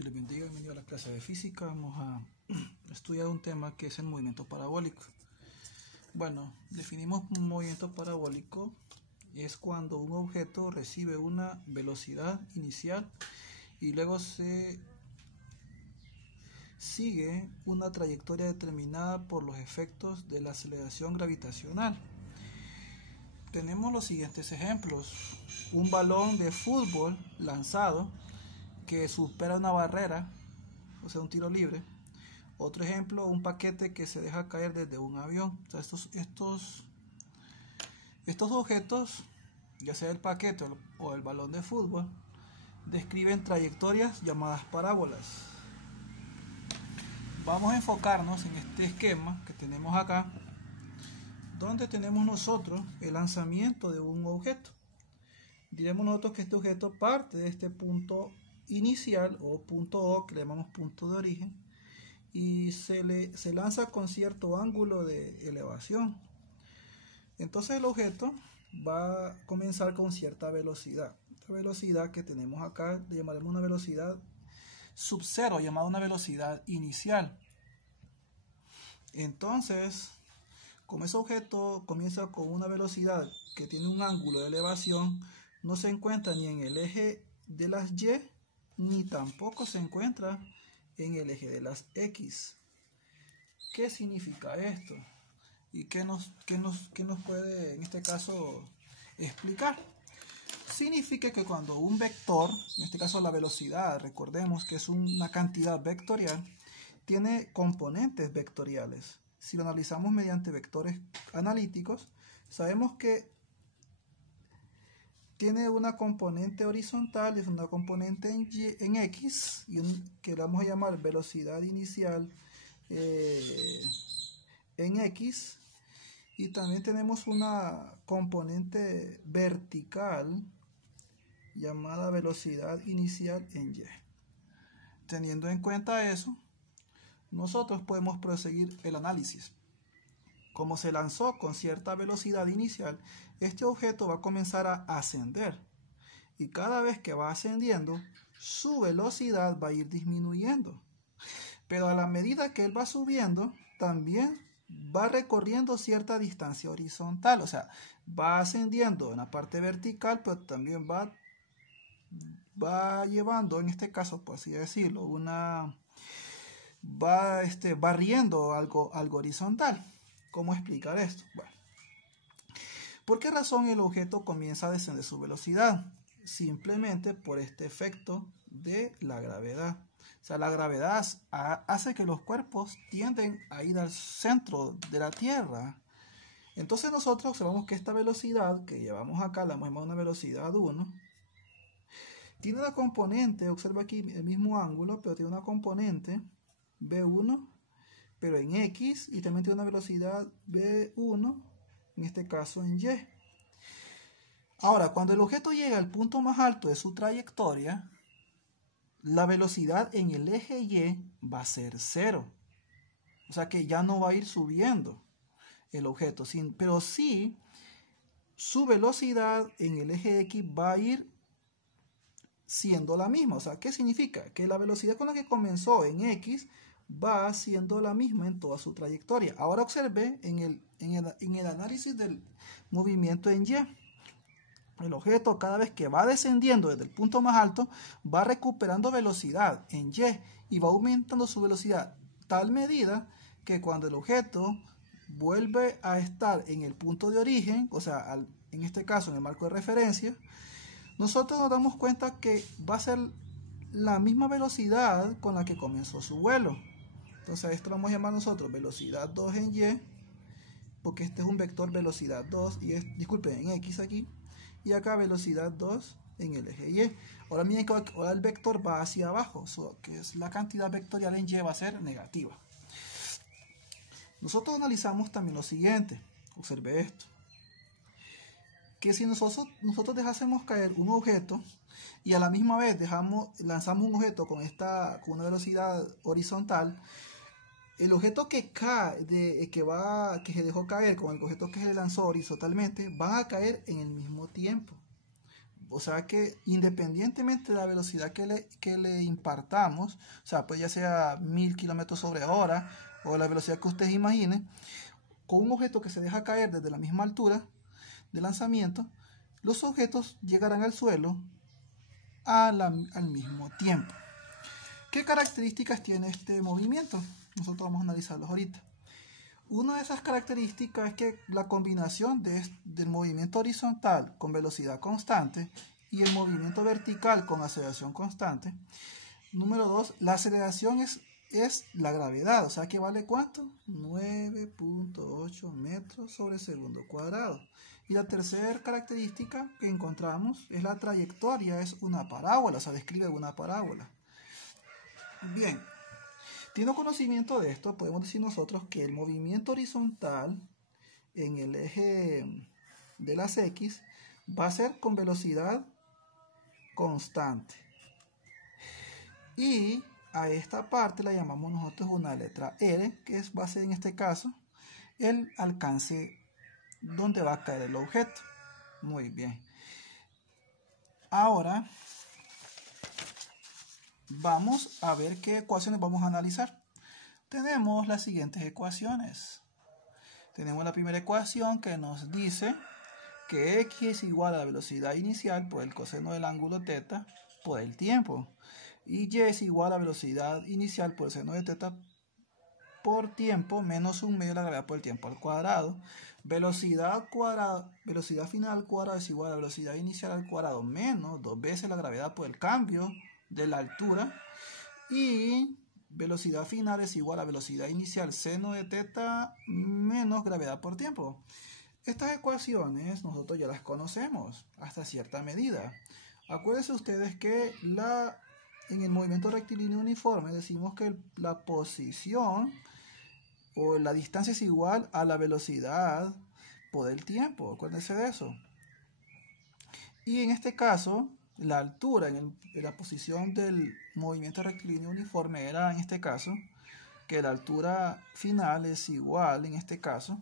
Dios les bendiga, bienvenido a la clase de física. Vamos a estudiar un tema que es el movimiento parabólico. Bueno, definimos un movimiento parabólico. Es cuando un objeto recibe una velocidad inicial y luego se sigue una trayectoria determinada por los efectos de la aceleración gravitacional. Tenemos los siguientes ejemplos. Un balón de fútbol lanzado que supera una barrera, o sea, un tiro libre. Otro ejemplo, un paquete que se deja caer desde un avión. O sea, estos objetos, ya sea el paquete o el balón de fútbol, describen trayectorias llamadas parábolas. Vamos a enfocarnos en este esquema que tenemos acá, donde tenemos nosotros el lanzamiento de un objeto. Diremos nosotros que este objeto parte de este punto inicial o punto O, que le llamamos punto de origen, y se lanza con cierto ángulo de elevación. Entonces el objeto va a comenzar con cierta velocidad. Esta velocidad que tenemos acá le llamaremos una velocidad sub cero, llamada una velocidad inicial. Entonces, como ese objeto comienza con una velocidad que tiene un ángulo de elevación, no se encuentra ni en el eje de las Y, ni tampoco se encuentra en el eje de las X. ¿Qué significa esto? ¿Y qué nos puede, en este caso, explicar? Significa que cuando un vector, en este caso la velocidad, recordemos que es una cantidad vectorial, tiene componentes vectoriales. Si lo analizamos mediante vectores analíticos, sabemos que tiene una componente horizontal y una componente en X, que le vamos a llamar velocidad inicial en X, y también tenemos una componente vertical llamada velocidad inicial en Y. Teniendo en cuenta eso, nosotros podemos proseguir el análisis. Como se lanzó con cierta velocidad inicial, este objeto va a comenzar a ascender. Y cada vez que va ascendiendo, su velocidad va a ir disminuyendo. Pero a la medida que él va subiendo, también va recorriendo cierta distancia horizontal. O sea, va ascendiendo en la parte vertical, pero también va llevando, en este caso, por así decirlo, va barriendo algo horizontal. ¿Cómo explicar esto? Bueno, ¿por qué razón el objeto comienza a descender su velocidad? Simplemente por este efecto de la gravedad. O sea, la gravedad hace que los cuerpos tienden a ir al centro de la Tierra. Entonces nosotros observamos que esta velocidad que llevamos acá, la llamamos una velocidad 1, tiene una componente, observa aquí el mismo ángulo, pero tiene una componente V1, pero en X, y también tiene una velocidad V1, en este caso en Y. Ahora, cuando el objeto llega al punto más alto de su trayectoria, la velocidad en el eje Y va a ser 0. O sea que ya no va a ir subiendo el objeto, pero sí su velocidad en el eje X va a ir siendo la misma. O sea, ¿qué significa? Que la velocidad con la que comenzó en X va siendo la misma en toda su trayectoria. Ahora observe en el análisis del movimiento en Y. El objeto, cada vez que va descendiendo desde el punto más alto, va recuperando velocidad en Y va aumentando su velocidad tal medida que cuando el objeto vuelve a estar en el punto de origen, o sea, en este caso en el marco de referencia, nosotros nos damos cuenta que va a ser la misma velocidad con la que comenzó su vuelo. Entonces esto lo vamos a llamar nosotros velocidad 2 en Y, porque este es un vector velocidad 2, y disculpen, en X aquí, y acá velocidad 2 en el eje Y. Ahora miren que ahora el vector va hacia abajo, que es la cantidad vectorial en Y va a ser negativa. Nosotros analizamos también lo siguiente, observe esto, que si nosotros dejásemos caer un objeto y a la misma vez lanzamos un objeto con una velocidad horizontal, el objeto que se dejó caer con el objeto que se le lanzó horizontalmente van a caer en el mismo tiempo. O sea que independientemente de la velocidad que le impartamos, o sea, pues ya sea 1000 kilómetros sobre hora o la velocidad que ustedes imaginen, con un objeto que se deja caer desde la misma altura de lanzamiento, los objetos llegarán al suelo al mismo tiempo. ¿Qué características tiene este movimiento? Nosotros vamos a analizarlos ahorita. Una de esas características es que la combinación del movimiento horizontal con velocidad constante y el movimiento vertical con aceleración constante. Número 2, la aceleración es la gravedad, o sea que vale ¿cuánto? 9.8 metros sobre segundo cuadrado. Y la tercera característica que encontramos es la trayectoria, es una parábola, o sea, describe una parábola. Bien, teniendo conocimiento de esto, podemos decir nosotros que el movimiento horizontal en el eje de las X va a ser con velocidad constante. Y a esta parte la llamamos nosotros una letra R, que va a ser en este caso el alcance donde va a caer el objeto. Muy bien. Ahora vamos a ver qué ecuaciones vamos a analizar. Tenemos las siguientes ecuaciones. Tenemos la primera ecuación que nos dice que X es igual a la velocidad inicial por el coseno del ángulo θ por el tiempo. Y Y es igual a la velocidad inicial por el seno de θ por tiempo menos 1/2 de la gravedad por el tiempo al cuadrado. Velocidad final al cuadrado es igual a la velocidad inicial al cuadrado menos 2 veces la gravedad por el cambio de la altura. Y velocidad final es igual a velocidad inicial seno de θ menos gravedad por tiempo. Estas ecuaciones nosotros ya las conocemos hasta cierta medida. Acuérdense ustedes que en el movimiento rectilíneo uniforme decimos que la posición o la distancia es igual a la velocidad por el tiempo. Acuérdense de eso. Y en este caso, la altura en la posición del movimiento rectilíneo uniforme era en este caso que la altura final es igual en este caso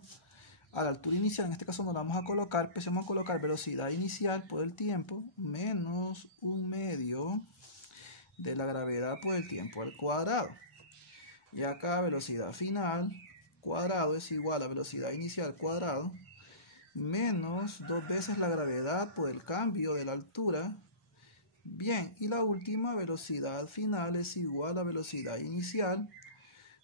a la altura inicial. En este caso nos vamos a colocar, empecemos a colocar velocidad inicial por el tiempo menos 1/2 de la gravedad por el tiempo al cuadrado. Y acá velocidad final cuadrado es igual a velocidad inicial cuadrado menos 2 veces la gravedad por el cambio de la altura. Bien, y la última velocidad final es igual a velocidad inicial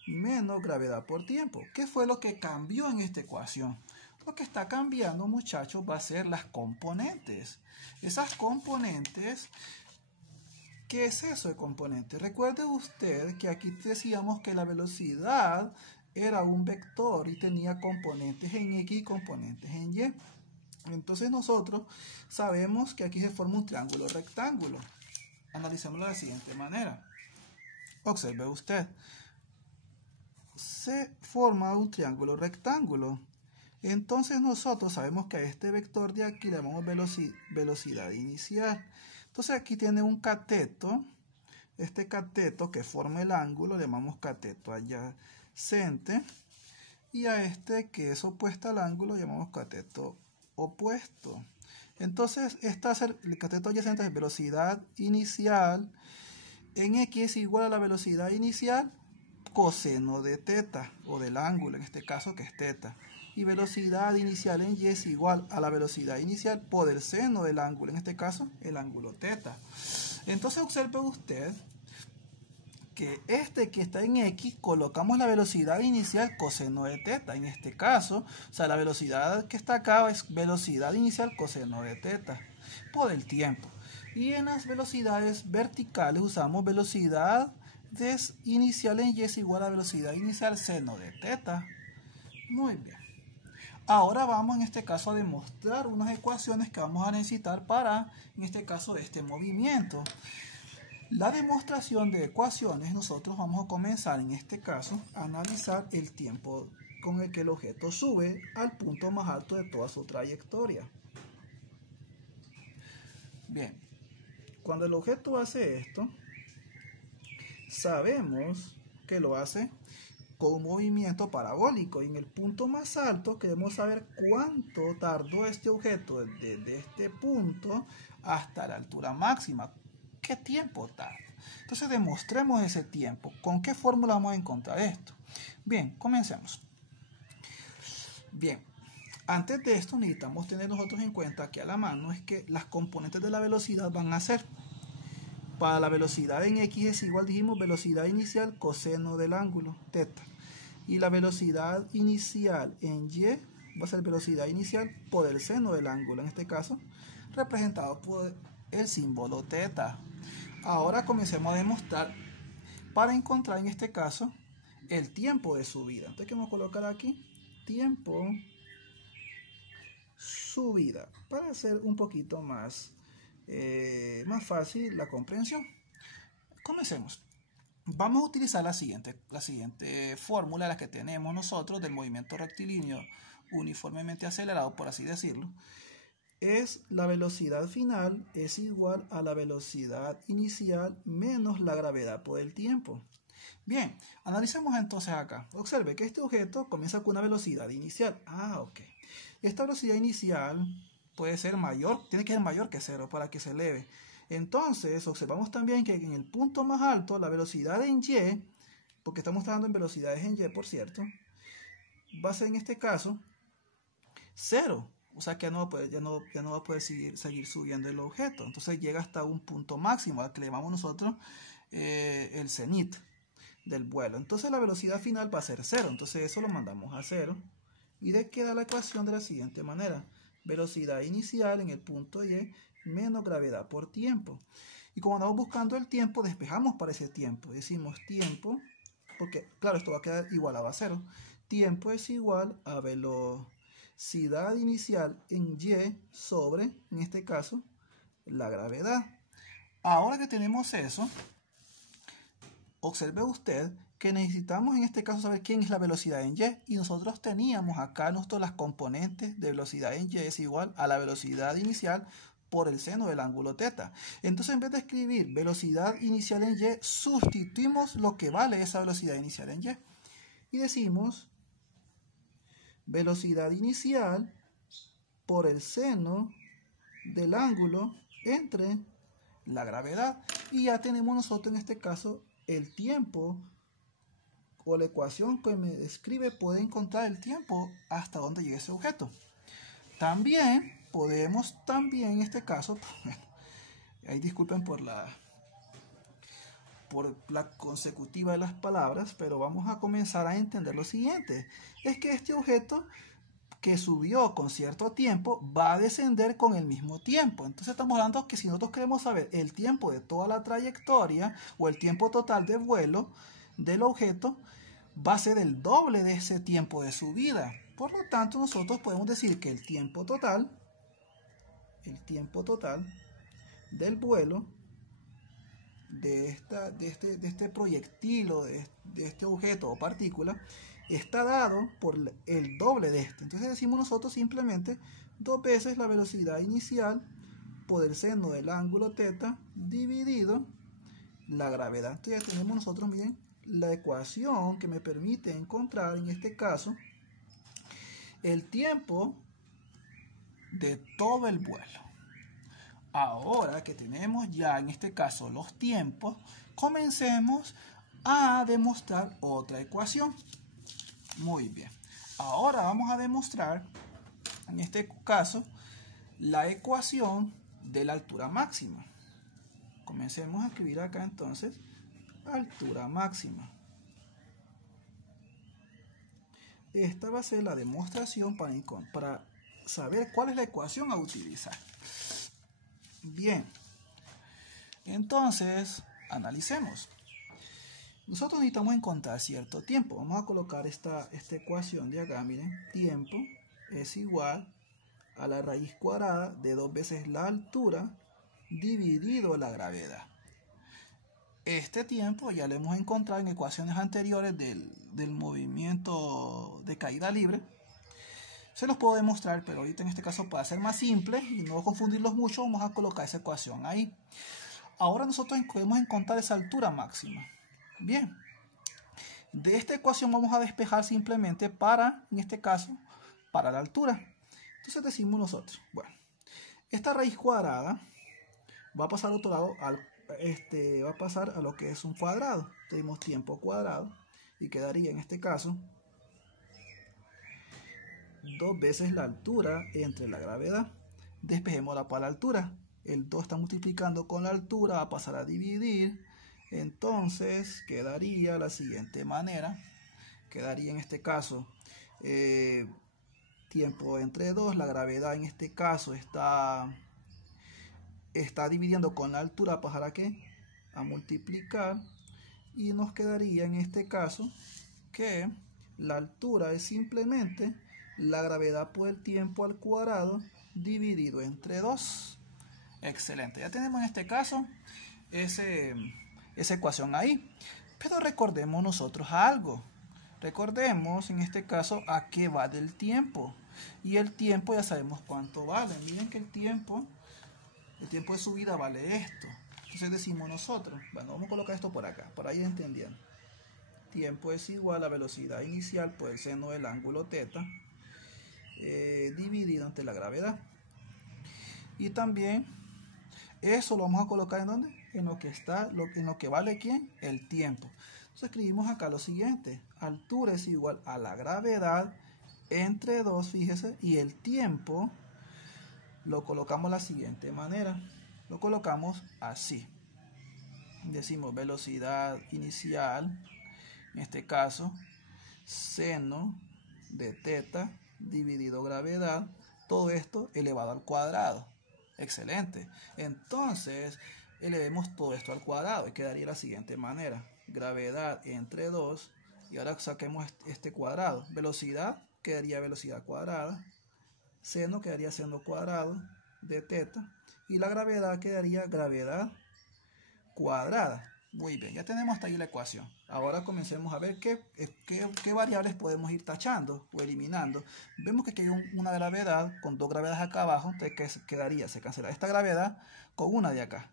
menos gravedad por tiempo. ¿Qué fue lo que cambió en esta ecuación? Lo que está cambiando, muchachos, va a ser las componentes. Esas componentes, ¿qué es eso de componentes? Recuerde usted que aquí decíamos que la velocidad era un vector y tenía componentes en X y componentes en Y. Entonces nosotros sabemos que aquí se forma un triángulo rectángulo. Analicémoslo de la siguiente manera. Observe usted. Se forma un triángulo rectángulo. Entonces nosotros sabemos que a este vector de aquí le llamamos velocidad inicial. Entonces aquí tiene un cateto. Este cateto que forma el ángulo le llamamos cateto adyacente. Y a este que es opuesto al ángulo le llamamos cateto opuesto. Entonces el cateto adyacente es velocidad inicial en X es igual a la velocidad inicial coseno de θ o del ángulo en este caso que es θ, y velocidad inicial en Y es igual a la velocidad inicial por el seno del ángulo, en este caso el ángulo θ. Entonces observe usted que este que está en X colocamos la velocidad inicial coseno de θ en este caso, o sea la velocidad que está acá es velocidad inicial coseno de θ por el tiempo. Y en las velocidades verticales usamos velocidad inicial en Y es igual a velocidad inicial seno de θ. Muy bien. Ahora vamos en este caso a demostrar unas ecuaciones que vamos a necesitar para, en este caso, este movimiento. La demostración de ecuaciones, nosotros vamos a comenzar en este caso a analizar el tiempo con el que el objeto sube al punto más alto de toda su trayectoria. Bien, cuando el objeto hace esto, sabemos que lo hace con un movimiento parabólico. Y en el punto más alto queremos saber cuánto tardó este objeto desde este punto hasta la altura máxima. ¿Qué tiempo tarda? Entonces demostremos ese tiempo. ¿Con qué fórmula vamos a encontrar esto? Bien, comencemos. Bien, antes de esto necesitamos tener nosotros en cuenta que a la mano es que las componentes de la velocidad van a ser, para la velocidad en X es igual, dijimos, velocidad inicial coseno del ángulo, teta. Y la velocidad inicial en Y va a ser velocidad inicial por el seno del ángulo, en este caso, representado por el símbolo teta. Ahora comencemos a demostrar para encontrar en este caso el tiempo de subida. Entonces, ¿qué vamos a colocar aquí? Tiempo subida, para hacer un poquito más fácil la comprensión. Comencemos. Vamos a utilizar la siguiente fórmula, la que tenemos nosotros del movimiento rectilíneo uniformemente acelerado, por así decirlo. Es la velocidad final es igual a la velocidad inicial menos la gravedad por el tiempo. Bien, analicemos entonces acá. Observe que este objeto comienza con una velocidad inicial. Ok. Esta velocidad inicial puede ser mayor, tiene que ser mayor que 0 para que se eleve. Entonces, observamos también que en el punto más alto, la velocidad en Y, porque estamos trabajando en velocidades en Y, por cierto, va a ser en este caso 0. O sea que ya no va a poder seguir subiendo el objeto. Entonces llega hasta un punto máximo, al que le llamamos nosotros el cenit del vuelo. Entonces la velocidad final va a ser 0. Entonces eso lo mandamos a 0. Y de queda la ecuación de la siguiente manera. Velocidad inicial en el punto Y menos gravedad por tiempo. Y como andamos buscando el tiempo, despejamos para ese tiempo. Decimos tiempo, porque claro, esto va a quedar igualado a 0. Tiempo es igual a velocidad inicial en Y sobre, en este caso, la gravedad. Ahora que tenemos eso, observe usted que necesitamos en este caso saber quién es la velocidad en Y. Y nosotros teníamos acá las componentes de velocidad en Y es igual a la velocidad inicial por el seno del ángulo teta. Entonces, en vez de escribir velocidad inicial en Y, sustituimos lo que vale esa velocidad inicial en Y. Y decimos velocidad inicial por el seno del ángulo entre la gravedad. Y ya tenemos nosotros en este caso el tiempo, o la ecuación que me describe puede encontrar el tiempo hasta donde llegue ese objeto. También podemos, en este caso, ahí disculpen por la consecutiva de las palabras, pero vamos a comenzar a entender lo siguiente. Es que este objeto que subió con cierto tiempo va a descender con el mismo tiempo. Entonces estamos hablando que si nosotros queremos saber el tiempo de toda la trayectoria o el tiempo total de vuelo del objeto, va a ser el doble de ese tiempo de subida. Por lo tanto, nosotros podemos decir que el tiempo total del vuelo de este proyectil o de este objeto o partícula está dado por el doble de este. Entonces decimos nosotros simplemente 2 veces la velocidad inicial por el seno del ángulo teta dividido la gravedad. Entonces ya tenemos nosotros, miren, la ecuación que me permite encontrar en este caso el tiempo de todo el vuelo. Ahora que tenemos ya en este caso los tiempos, comencemos a demostrar otra ecuación. Muy bien. Ahora vamos a demostrar en este caso la ecuación de la altura máxima. Comencemos a escribir acá entonces altura máxima. Esta va a ser la demostración para saber cuál es la ecuación a utilizar. Bien, entonces analicemos. Nosotros necesitamos encontrar cierto tiempo. Vamos a colocar esta ecuación de acá, miren. Tiempo es igual a la raíz cuadrada de 2 veces la altura dividido la gravedad. Este tiempo ya lo hemos encontrado en ecuaciones anteriores del movimiento de caída libre. Se los puedo demostrar, pero ahorita en este caso para ser más simple y no confundirlos mucho, vamos a colocar esa ecuación ahí. Ahora nosotros podemos encontrar esa altura máxima. Bien, De esta ecuación vamos a despejar simplemente para, en este caso, para la altura. Entonces decimos nosotros, bueno, esta raíz cuadrada va a pasar al otro lado, va a pasar a lo que es un cuadrado. Tenemos tiempo cuadrado y quedaría en este caso 2 veces la altura entre la gravedad. Despejémosla para la altura. El 2 está multiplicando con la altura, va a pasar a dividir. Entonces quedaría la siguiente manera. Quedaría en este caso tiempo entre 2. La gravedad en este caso está dividiendo con la altura, ¿para qué? A multiplicar. Y nos quedaría en este caso que la altura es simplemente la gravedad por el tiempo al cuadrado dividido entre 2. Excelente, ya tenemos en este caso esa ecuación ahí. Pero recordemos nosotros algo. Recordemos en este caso a qué vale el tiempo. Y el tiempo ya sabemos cuánto vale. Miren que el tiempo de subida vale esto. Entonces decimos nosotros, bueno, vamos a colocar esto por acá, por ahí entendiendo. Tiempo es igual a velocidad inicial por el seno del ángulo θ dividido entre la gravedad. Y también eso lo vamos a colocar en ¿dónde? En lo que está, en lo que vale ¿quién? El tiempo. Entonces escribimos acá lo siguiente: altura es igual a la gravedad entre 2, fíjese, y el tiempo lo colocamos de la siguiente manera. Lo colocamos así. Decimos velocidad inicial, en este caso, seno de θ dividido gravedad, todo esto elevado al cuadrado. Excelente. Entonces, elevemos todo esto al cuadrado y quedaría de la siguiente manera. Gravedad entre 2, y ahora saquemos este cuadrado. Velocidad quedaría velocidad cuadrada, seno quedaría seno cuadrado de θ, y la gravedad quedaría gravedad cuadrada. Muy bien, ya tenemos hasta ahí la ecuación. Ahora comencemos a ver qué variables podemos ir tachando o eliminando. Vemos que aquí hay una gravedad con 2 gravedades acá abajo. Entonces, ¿qué quedaría? Se cancela esta gravedad con una de acá.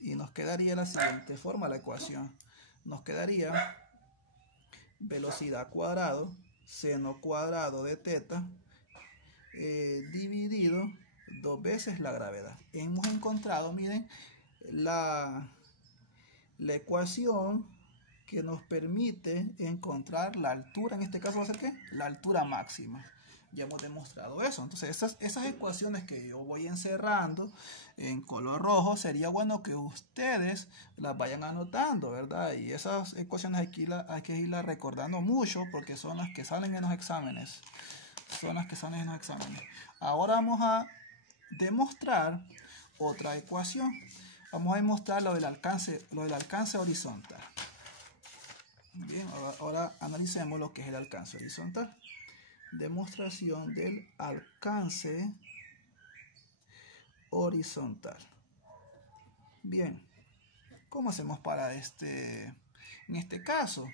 Y nos quedaría de la siguiente forma la ecuación. Nos quedaría velocidad cuadrado, seno cuadrado de θ, dividido 2 veces la gravedad. Hemos encontrado, miren, la ecuación que nos permite encontrar la altura. En este caso va a ser ¿qué? La altura máxima. Ya hemos demostrado eso. Entonces esas ecuaciones que yo voy encerrando en color rojo, sería bueno que ustedes las vayan anotando, ¿verdad? Y esas ecuaciones aquí hay que irlas recordando mucho, porque son las que salen en los exámenes. Ahora vamos a demostrar otra ecuación. Vamos a demostrar lo del alcance horizontal. Bien, ahora analicemos lo que es el alcance horizontal. Demostración del alcance horizontal. Bien, ¿cómo hacemos para en este caso?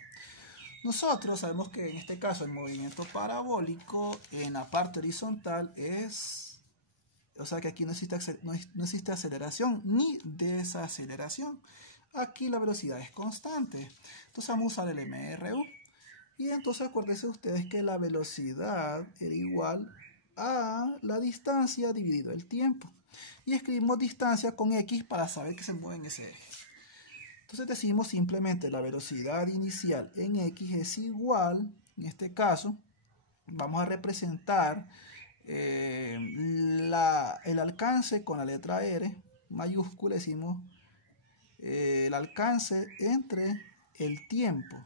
Nosotros sabemos que en este caso el movimiento parabólico en la parte horizontal es, o sea que aquí no existe aceleración ni desaceleración. Aquí la velocidad es constante. Entonces vamos a usar el MRU. Y entonces acuérdense ustedes que la velocidad era igual a la distancia dividido el tiempo. Y escribimos distancia con X para saber que se mueve en ese eje. Entonces decimos simplemente la velocidad inicial en X es igual, en este caso, vamos a representar el alcance con la letra R mayúscula, decimos el alcance entre el tiempo.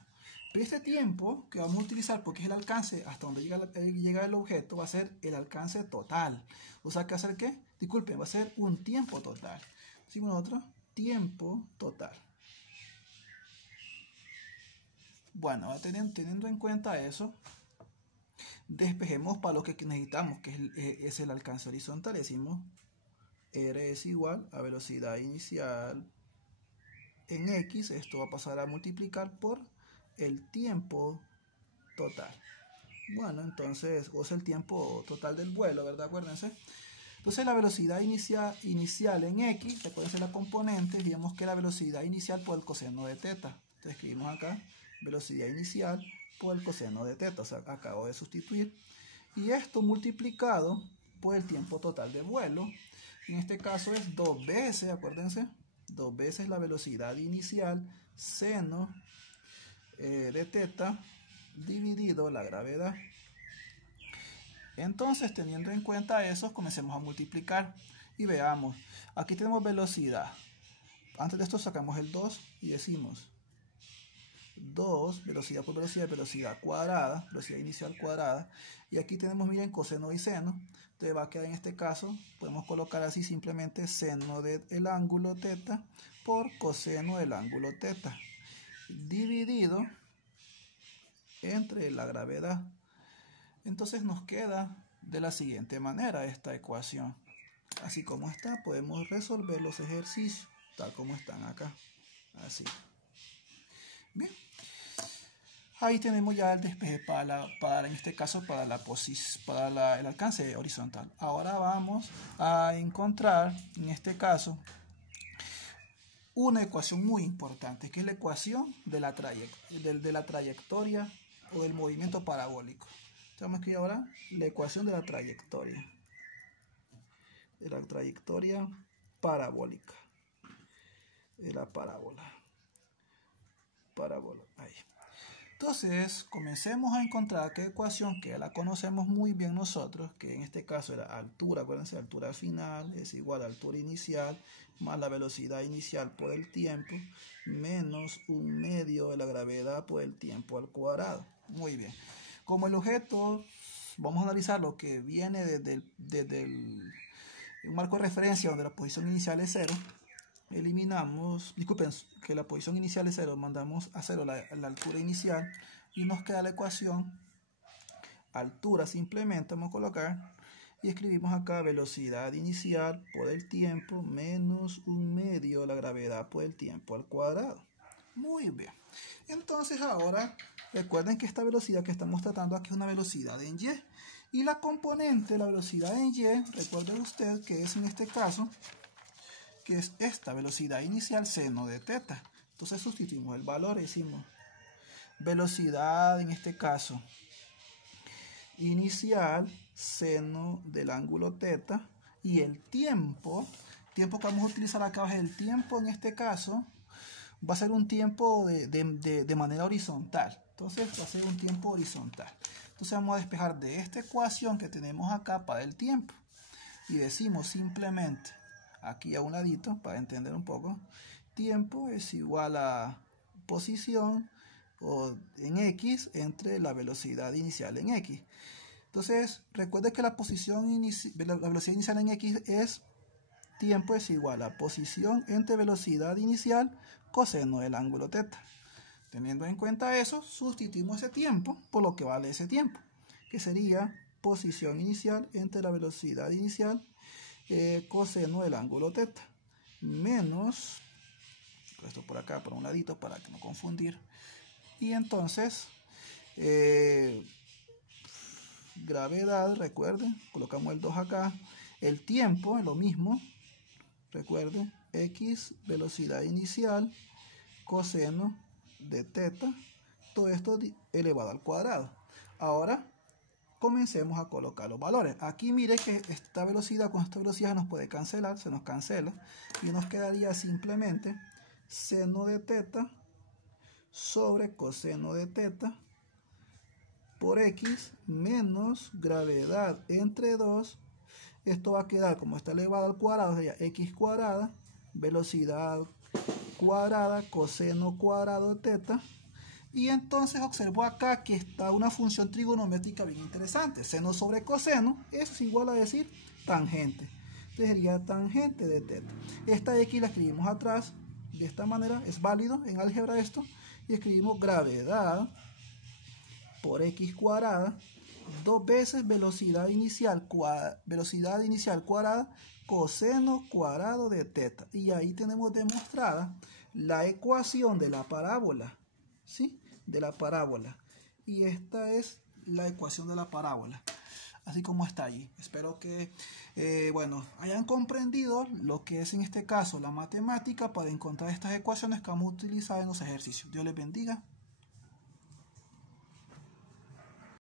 Pero este tiempo que vamos a utilizar, porque es el alcance hasta donde llega el objeto, va a ser el alcance total. O sea, ¿qué va a ser qué? Disculpen, va a ser un tiempo total. Decimos nosotros, tiempo total. Bueno, teniendo en cuenta eso, despejemos para lo que necesitamos, que es el alcance horizontal. Decimos, R es igual a velocidad inicial en X. Esto va a pasar a multiplicar por el tiempo total. Bueno, entonces, o sea, el tiempo total del vuelo, ¿verdad? Acuérdense. Entonces la velocidad inicial en X, recuérdense la componente, digamos que la velocidad inicial por el coseno de θ. Entonces escribimos acá velocidad inicial por el coseno de teta. O sea, acabo de sustituir. Y esto multiplicado por el tiempo total de vuelo. En este caso es 2 veces, acuérdense, 2 veces la velocidad inicial seno de teta dividido la gravedad. Entonces, teniendo en cuenta eso, comencemos a multiplicar y veamos. Aquí tenemos velocidad. Antes de esto sacamos el 2 y decimos 2, velocidad por velocidad cuadrada, velocidad inicial cuadrada. Y aquí tenemos, miren, coseno y seno. Entonces va a quedar en este caso, podemos colocar así simplemente seno del ángulo teta por coseno del ángulo teta, dividido entre la gravedad. Entonces nos queda de la siguiente manera esta ecuación. Así como está, podemos resolver los ejercicios tal como están acá. Así. Bien. Ahí tenemos ya el despeje en este caso para el alcance horizontal. Ahora vamos a encontrar en este caso una ecuación muy importante, que es la ecuación de la trayectoria o del movimiento parabólico. Vamos a escribir ahora la ecuación de la trayectoria parabólica, de la parábola. Ahí. Entonces, comencemos a encontrar qué ecuación, que la conocemos muy bien nosotros, que en este caso era altura, acuérdense, altura final es igual a altura inicial más la velocidad inicial por el tiempo, menos 1/2 de la gravedad por el tiempo al cuadrado. Muy bien. Como el objeto, vamos a analizar lo que viene desde un marco de referencia donde la posición inicial es 0. Eliminamos, disculpen, que la posición inicial es 0, mandamos a 0 la altura inicial y nos queda la ecuación altura, simplemente vamos a colocar y escribimos acá velocidad inicial por el tiempo menos 1/2 la gravedad por el tiempo al cuadrado. Muy bien. Entonces ahora recuerden que esta velocidad que estamos tratando aquí es una velocidad en y. Y la componente de la velocidad en y, recuerden usted que es en este caso, que es esta velocidad inicial seno de teta. Entonces sustituimos el valor y decimos velocidad en este caso inicial seno del ángulo teta y el tiempo que vamos a utilizar acá es el tiempo en este caso va a ser un tiempo de manera horizontal. Entonces va a ser un tiempo horizontal. Entonces vamos a despejar de esta ecuación que tenemos acá para el tiempo y decimos simplemente aquí a un ladito para entender un poco, tiempo es igual a posición o en X entre la velocidad inicial en X. Entonces recuerde que la velocidad inicial en X es tiempo es igual a posición entre velocidad inicial coseno del ángulo teta. Teniendo en cuenta eso, sustituimos ese tiempo por lo que vale ese tiempo, que sería posición inicial entre la velocidad inicial coseno del ángulo teta menos esto por acá por un ladito para que no confundir y entonces gravedad, recuerden, colocamos el 2 acá, el tiempo es lo mismo, recuerden, x velocidad inicial coseno de teta, todo esto elevado al cuadrado. Ahora comencemos a colocar los valores. Aquí mire que esta velocidad con esta velocidad nos puede cancelar, se nos cancela y nos quedaría simplemente seno de teta sobre coseno de teta por x menos gravedad entre 2. Esto va a quedar como está elevado al cuadrado, sería x cuadrada, velocidad cuadrada, coseno cuadrado de teta. Y entonces observo acá que está una función trigonométrica bien interesante. Seno sobre coseno, eso es igual a decir tangente. Entonces sería tangente de teta. Esta x la escribimos atrás, de esta manera, es válido en álgebra esto. Y escribimos gravedad por x cuadrada, 2 veces velocidad inicial cuadrada, coseno cuadrado de teta. Y ahí tenemos demostrada la ecuación de la parábola. ¿Sí? De la parábola. Y esta es la ecuación de la parábola. Así como está allí. Espero que hayan comprendido lo que es en este caso la matemática para encontrar estas ecuaciones que vamos a utilizar en los ejercicios. Dios les bendiga.